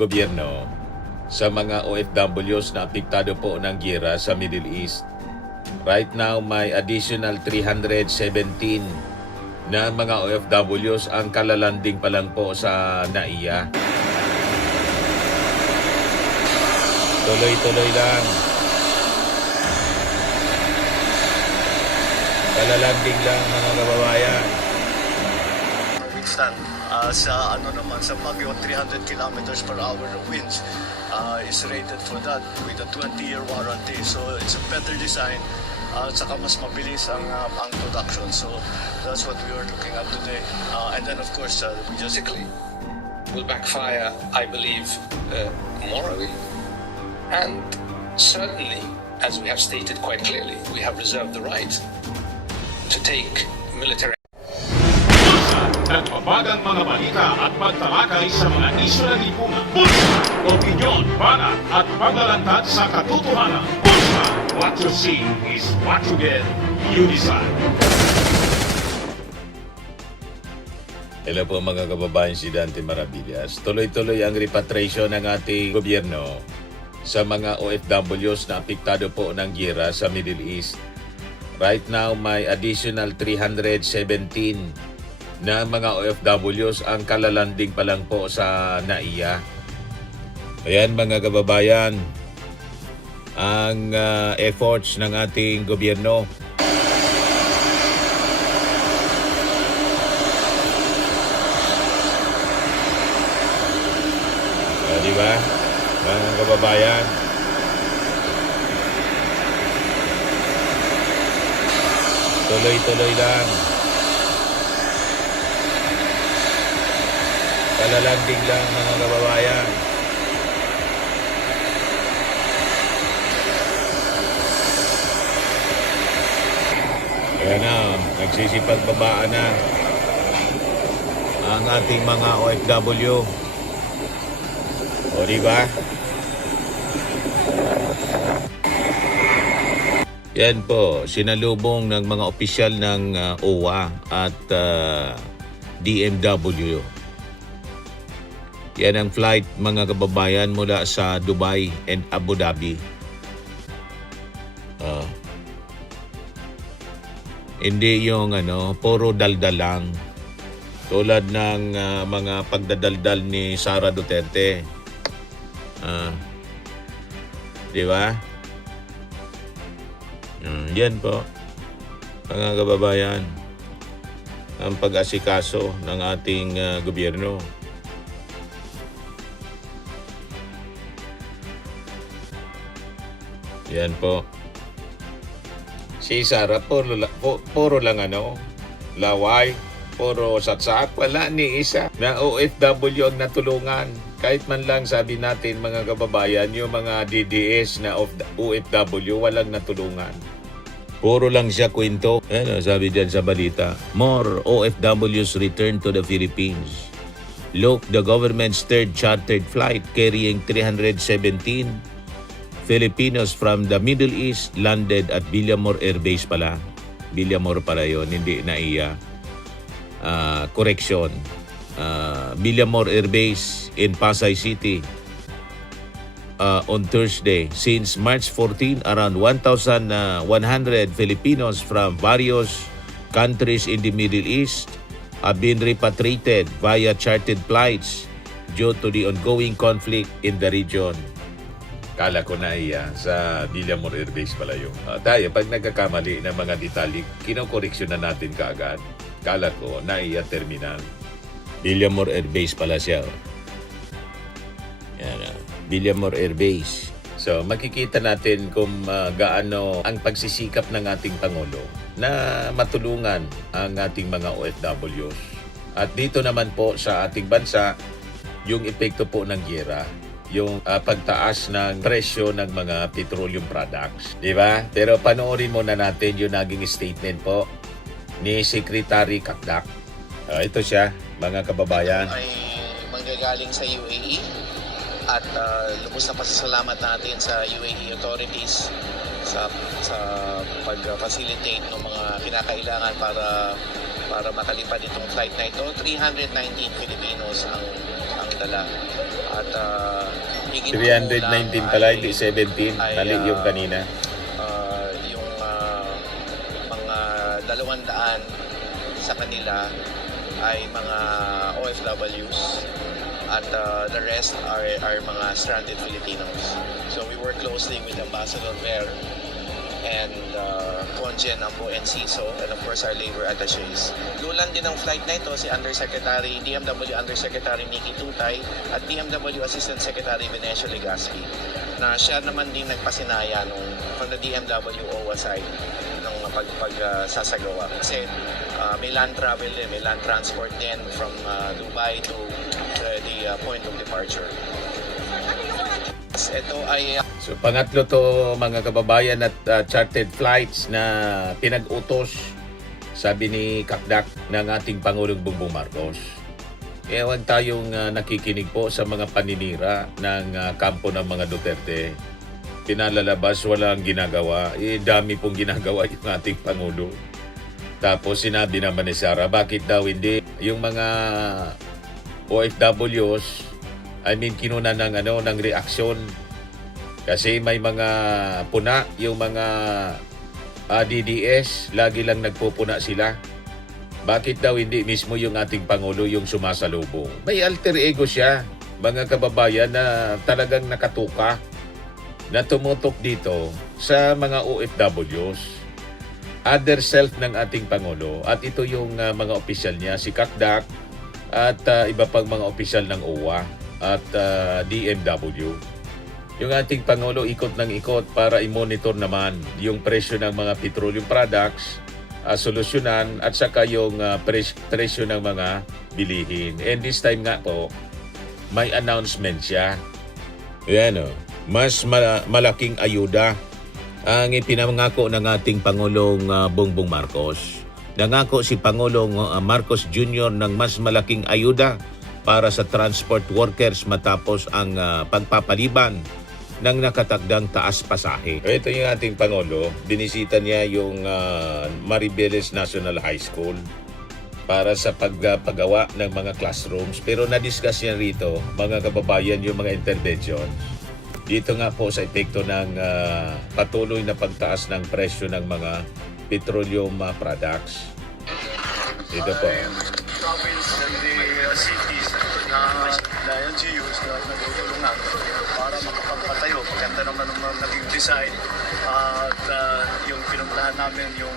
gobyerno sa mga OFWs na apektado po ng giyera sa Middle East. Right now, may additional 317 na mga OFWs ang kalalanding pa lang po sa NAIA. Tuloy-tuloy lang. Kalalanding lang mga kababayan. Withstand sa sa Baguio 300 kilometers per hour of winds is rated for that with a 20-year warranty. So it's a better design at saka mas mabilis ang production. So that's what we were looking at today. And then of course we just will backfire, I believe, morally. And certainly, as we have stated quite clearly, we have reserved the right to take military. Nagpapagang mga balita at pagtalakay sa mga isyu ng lipunan. Bulsa! Opinyon, banat at paglalantad sa katotohanan. Bulsa! What you see is what you get. You decide. Hello po mga kababayan, si Dante Maravillas. Tuloy-tuloy ang repatriation ng ating gobyerno sa mga OFWs na apektado po ng giyera sa Middle East. Right now, may additional 317 na mga OFWs ang kalalanding pa lang po sa NAIA. Ayan mga kababayan, ang efforts ng ating gobyerno. Di ba? Mga kababayan, tuloy-tuloy lang. Kalalanding lang mga kababayan. Ayan na, nagsisipagbabaan na ang ating mga OFW. O diba? Yan po, sinalubong ng mga opisyal ng OWA at DMW. Yan ang flight mga kababayan mula sa Dubai and Abu Dhabi. Hindi yung puro daldal lang. Tulad ng mga pagdadaldal ni Sara Duterte. Di ba? Yan po, mga kababayan, ang pag-asikaso ng ating gobyerno. Yan po. Si Sara, puro lang laway, puro satsak. Wala ni isa na OFW ang natulungan. Kahit man lang sabi natin mga kababayan, yung mga DDS na OFW, walang natulungan. Puro lang siya kwento. Sabi dyan sa balita, more OFWs return to the Philippines. Look, the government's third chartered flight carrying 317 Filipinos from the Middle East landed at Villamor Air Base pala. Villamor pala yun, hindi NAIA. Correction. Villamor Air Base in Pasay City on Thursday. Since March 14, around 1,100 Filipinos from various countries in the Middle East have been repatriated via chartered flights due to the ongoing conflict in the region. Kala ko NAIA sa Villamor Air Base pala yun. Tayo, pag nagkakamali ng mga detalye, kinokoreksyon na natin kaagad. Kala ko NAIA Terminal. Villamor Air Base pala siya. Yan, Villamor Air Base. So, makikita natin kung gaano ang pagsisikap ng ating Pangulo na matulungan ang ating mga OFWs. At dito naman po sa ating bansa, yung epekto po ng giyera, yung pagtaas ng presyo ng mga petroleum products. Di ba? Pero panoorin muna natin yung naging statement po ni Secretary Kakdak. Ito siya, mga kababayan. Ay manggagaling sa UAE at lubos na pasasalamat natin sa UAE authorities sa pag-facilitate ng mga kinakailangan para makalipad itong flight na ito. 319 Filipinos ang pinadala. At higit 319 pala, hindi 17. Mali yung kanina. Yung mga 200 sa kanila ay mga OFWs at the rest are mga stranded Filipinos. So we work closely with Ambassador Ver and Conjen Ambo and CISO and of course our labor attaches. Lulan din ang flight na ito si DMW Undersecretary Nikki Tutay at DMW Assistant Secretary Venecio Legaspi na siya naman din nagpasinaya from the DMW OWA side ng pagsasagawa. Kasi may land travel din, may land transport din from Dubai to the point of departure. Ito ay So pangatlo to mga kababayan at chartered flights na pinag-utos, sabi ni Kakdak, ng ating Pangulong Bongbong Marcos. Kaya huwag tayong nakikinig po sa mga paninira ng kampo ng mga Duterte. Pinalalabas, walang ginagawa. Dami pong ginagawa yung ating Pangulo. Tapos sinabi naman ni Sara, bakit daw hindi? Yung mga OFWs, kinuna ng reaksyon. Kasi may mga puna, yung mga DDS, lagi lang nagpupuna sila. Bakit daw hindi mismo yung ating Pangulo yung sumasalubong? May alter ego siya, mga kababayan, na talagang nakatuka, na tumutok dito sa mga OFWs. Other self ng ating Pangulo. At ito yung mga opisyal niya, si Kakdak, at iba pang mga opisyal ng OWA at DMW. Yung ating Pangulo ikot ng ikot para i-monitor naman yung presyo ng mga petroleum products, solusyonan at saka yung presyo ng mga bilihin. And this time nga po, may announcement siya. Ayan o, mas malaking ayuda ang ipinangako ng ating Pangulong Bongbong Marcos. Nangako si Pangulong Marcos Jr. ng mas malaking ayuda para sa transport workers matapos ang pagpapaliban ng nakatakdang taas pasahe. Ito yung ating Pangulo. Binisita niya yung Maribeles National High School para sa paggawa ng mga classrooms. Pero na-discuss niya rito, mga kababayan, yung mga intervention. Dito nga po sa epekto ng patuloy na pagtaas ng presyo ng mga petroleum products. Dito po. Province and the cities na LGUs na nagtutulungan para makapagpatayo. Maganda naman ang naging design at yung pinuntahan namin yung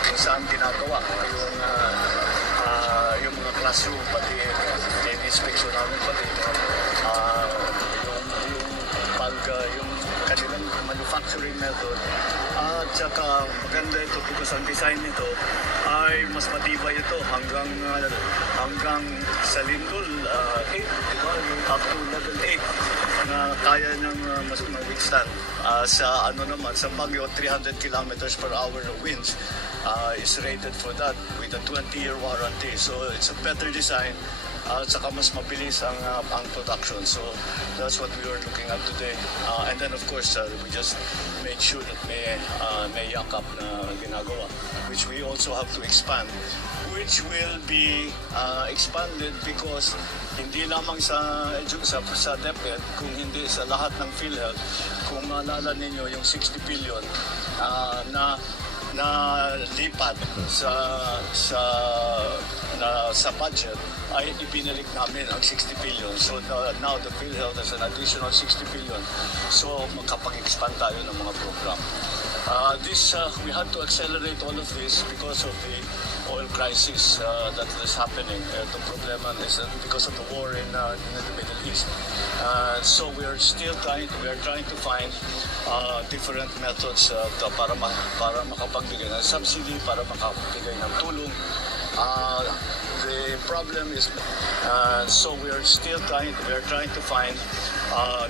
kung saan ginagawa yung mga classroom, pati in-inspection namin, pati yung kanilang manufacturing method. At saka maganda ito because ang design nito ay mas matibay ito hanggang sa lindol 8, diba? Up to level 8 na kaya niyang mas mag-withstand. Sa sa Baguio, 300 kilometers per hour na winds is rated for that with a 20-year warranty. So it's a better design. At saka mas mabilis ang production. So that's what we were looking at today. And then of course, we just made sure that may yakap na ginagawa, which we also have to expand, which will be expanded because hindi lamang sa DepEd, kung hindi sa lahat ng PhilHealth. Kung maalala ninyo yung 60 billion na lipat sa budget ay ibinalik namin ang 60 billion. So now the PhilHealth has an additional 60 billion. So makapag-expand tayo ng mga program. We had to accelerate all of this because of the oil crisis that is happening. The problema is because of the war in the Middle East. So we are trying to find different methods para makapagbigay ng subsidy, para makapagbigay ng tulong. The problem is, so we are trying to find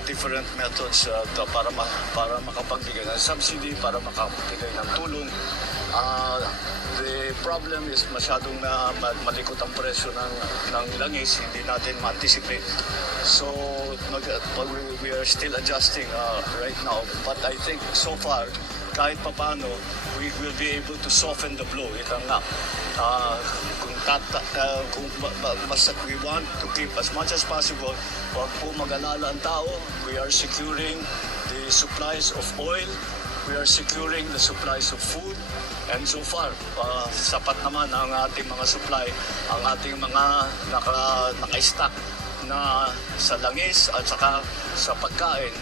different methods para makapagbigay ng subsidy, para makapagbigay ng tulong. The problem is masyadong malikot ang presyo ng langis, hindi natin ma-anticipate. So we are still adjusting right now, but I think so far kahit papano, we will be able to soften the blow. Ito nga, basta we want to keep as much as possible, wag po mag-alala ang tao. We are securing the supplies of oil, we are securing the supplies of food, and so far, sapat naman ang ating mga supply, ang ating mga naka-stock na sa langis at saka sa pagkain.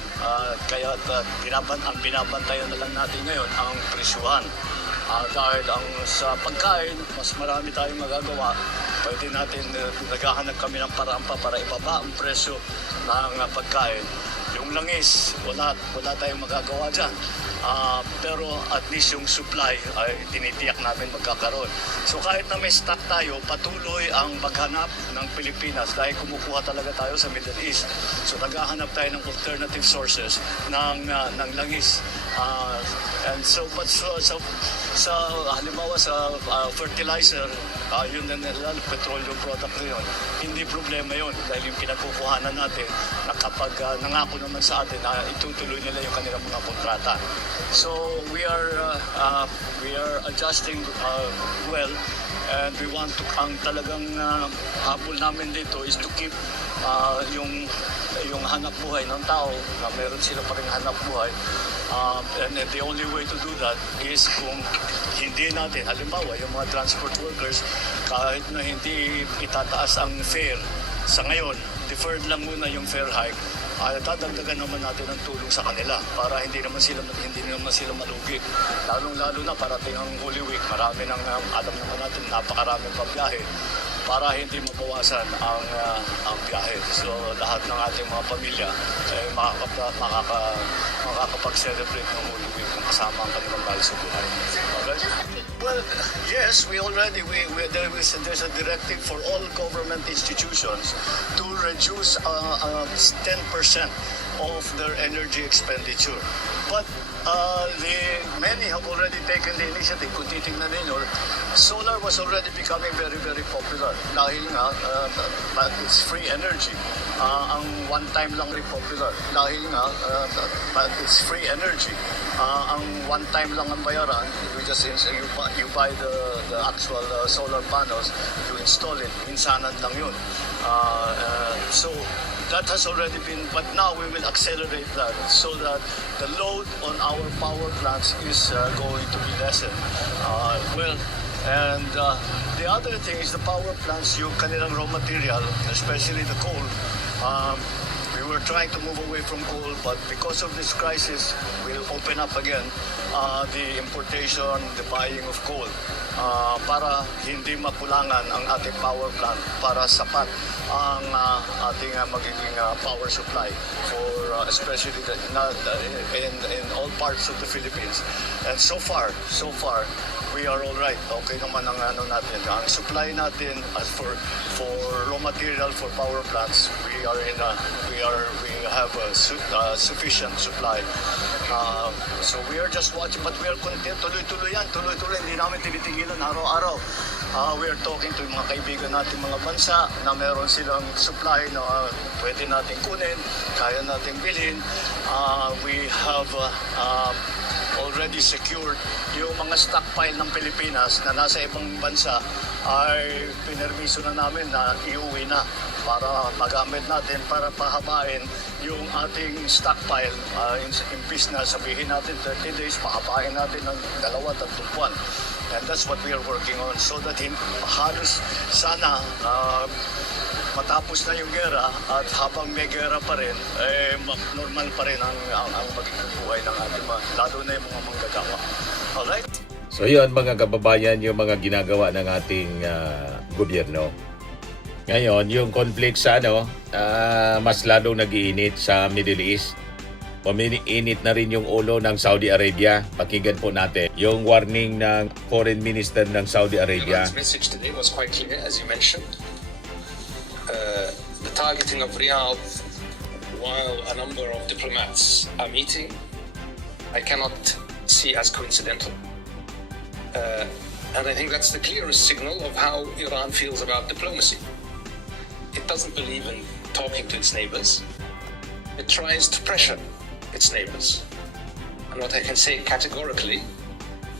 Kaya ang binabantayan na lang natin ngayon ang presyuhan. Dahil sa pagkain, mas marami tayong magagawa. Pwede natin, naghahanap kami ng paraan pa para ibaba ang presyo ng pagkain. Yung langis, wala tayong magagawa dyan. Pero at least yung supply ay tinitiyak namin magkakaroon. So kahit na may stock tayo, patuloy ang maghanap ng Pilipinas dahil kumukuha talaga tayo sa Middle East. So naghahanap tayo ng alternative sources ng langis. And so, but sa halimbawa sa fertilizer, yun na nila, petroleum product na yun, hindi problema yun dahil yung pinagkukuhanan natin na kapag nangako naman sa atin na itutuloy nila yung kanilang mga kontrata. So we are adjusting well, and we want to, ang talagang habol namin dito is to keep yung hanap buhay ng tao, na meron sila pa rin hanap buhay. And the only way to do that is kung hindi natin, halimbawa yung mga transport workers, kahit na hindi itataas ang fare sa ngayon, deferred lang muna yung fare hike, dadagdagan naman natin ang tulong sa kanila para hindi naman sila malugi. Lalong-lalo na parating ang Holy Week, marami nang alam naman natin, napakaraming pabiyahe para hindi mabawasan ang biyahe. So lahat ng ating mga pamilya makakapag-celebrate ng Holy Week kung kasama ang kanilang mahal sa buhay. Okay? Well, yes, there's a directive for all government institutions to reduce 10% of their energy expenditure. But many have already taken the initiative. Kung titingnan ninyo, solar was already becoming very, very popular. Dahil nga, it's free energy. Ang one time lang rin popular. Dahil nga, it's free energy. Ang one time lang ang bayaran. You buy the actual solar panels, you install it. Minsanan lang yun. So, that has already been, but now we will accelerate that so that the load on our power plants is going to be lessened. And the other thing is the power plants, yung kanilang raw material, especially the coal, we were trying to move away from coal, but because of this crisis, we'll open up again the importation, the buying of coal para hindi makulangan ang ating power plant, para sapat ang ating magiging power supply for especially in all parts of the Philippines. And so far, we are all right. Okay naman ang natin. Ang supply natin as for raw material for power plants, we have a sufficient supply. So we are just watching, but we are content. Tuloy-tuloy yan. Tuloy-tuloy. Hindi namin tinitigilan araw-araw. We are talking to mga kaibigan natin mga bansa na meron silang supply na pwede natin kunin, kaya natin bilhin. We have already secured yung mga stockpile ng Pilipinas na nasa ibang bansa ay pinermiso na namin na iuwi na para magamit natin para pahabain yung ating stockpile. Imbis na sabihin natin 30 days, pahabain natin ng 2-3 buwan. And that's what we are working on so that halos sana matapos na yung gera at habang may gera pa rin, normal pa rin ang magiging buhay ng ating lalo na yung mga manggagawa. Alright? So yun mga kababayan, yung mga ginagawa ng ating gobyerno. Ngayon, yung conflict sa mas lalo nag-iinit sa Middle East. Umiinit na rin yung ulo ng Saudi Arabia. Pakinggan po natin yung warning ng Foreign Minister ng Saudi Arabia. Iran's message today was quite clear, as you mentioned. The targeting of Riyadh while a number of diplomats are meeting, I cannot see as coincidental. And I think that's the clearest signal of how Iran feels about diplomacy. It doesn't believe in talking to its neighbors. It tries to pressure its neighbors. And what I can say categorically,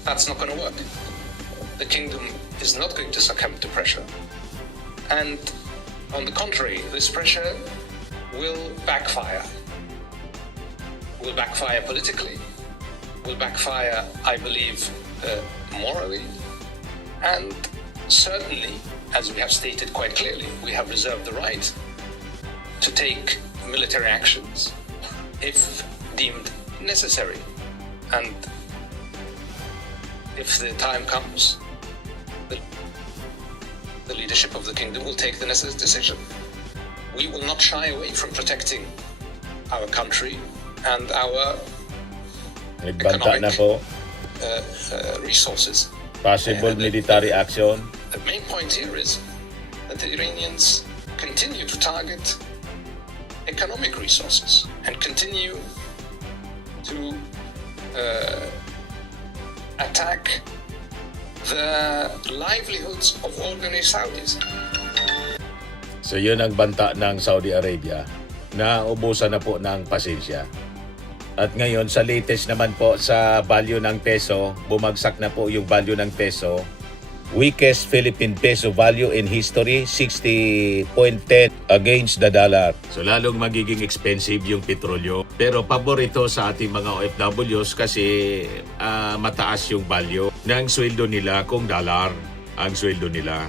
that's not going to work. The kingdom is not going to succumb to pressure. And on the contrary, this pressure will backfire. Will backfire politically, will backfire, I believe, morally, and certainly, as we have stated quite clearly, we have reserved the right to take military actions if deemed necessary. And if the time comes, the leadership of the kingdom will take the necessary decision. We will not shy away from protecting our country and our Nagbanta na po. resources. Possible military action. The main point here is that the Iranians continue to target economic resources and continue to attack the livelihoods of ordinary Saudis. So yun ang banta ng Saudi Arabia na ubusan na po ng pasensya. At ngayon sa latest naman po sa value ng peso, bumagsak na po yung value ng peso. Weakest Philippine peso value in history, 60.10 against the dollar. So lalong magiging expensive yung petrolyo. Pero pabor ito sa ating mga OFWs kasi mataas yung value ng sweldo nila kung dollar ang sweldo nila.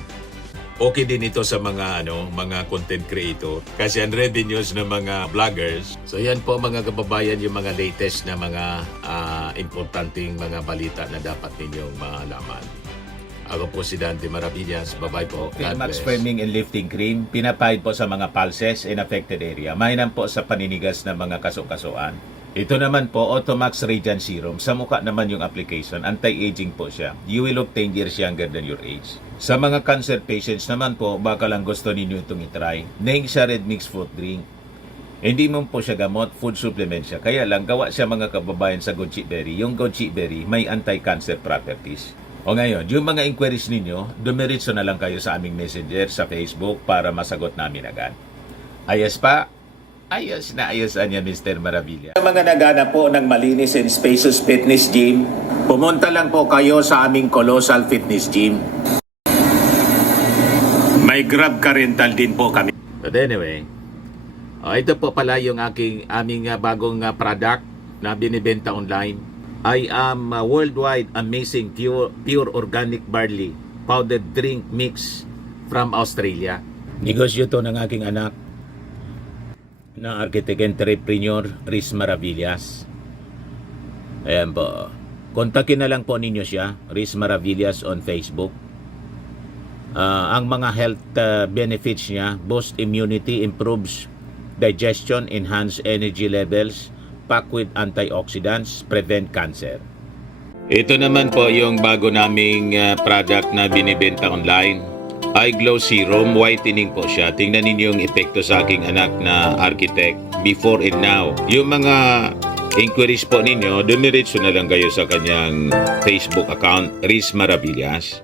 Okay din ito sa mga mga content creator kasi ang revenues ng mga vloggers. So yan po mga kababayan yung mga latest na mga importanteng mga balita na dapat ninyong malaman. Ako po si Dante Maravillas. Bye-bye po. God Max bless. Firming and Lifting Cream, pinapahid po sa mga pulses in affected area. Mainam po sa paninigas ng mga kaso-kasuan. Ito naman po, Automax Radiant Serum. Sa mukha naman yung application. Anti-aging po siya. You will look 10 years younger than your age. Sa mga cancer patients naman po, baka lang gusto ninyo itong itry. Neng siya red mixed fruit drink. Hindi mo po siya gamot, food supplement siya. Kaya lang, gawa siya mga kababayan sa goji berry. Yung goji berry may anti-cancer properties. O ngayon, yung mga inquiries ninyo, dumiritso na lang kayo sa aming messenger sa Facebook para masagot namin agad. Ayos pa? Ayos na ayos niya, Mr. Maravilla. Sa mga naghanap po ng malinis and spacious fitness gym, pumunta lang po kayo sa aming Colossal Fitness Gym. May Grab car rental din po kami. But anyway, ito po pala yung aming bagong product na binibenta online. I am worldwide amazing pure organic barley powdered drink mix from Australia. Negosyo to ng aking anak na architect entrepreneur Riz Maravillas. Ayan po. Kontakin na lang po ninyo siya, Riz Maravillas on Facebook. Ang mga health benefits niya, boost immunity, improves digestion, enhance energy levels, packed with antioxidants, prevent cancer. Ito naman po yung bago naming product na binibenta online. Eye Glow Serum, whitening po siya. Tingnan ninyo yung epekto sa aking anak na architect before and now. Yung mga inquiries po ninyo, dumiretso na lang kayo sa kanyang Facebook account, Riz Maravillas.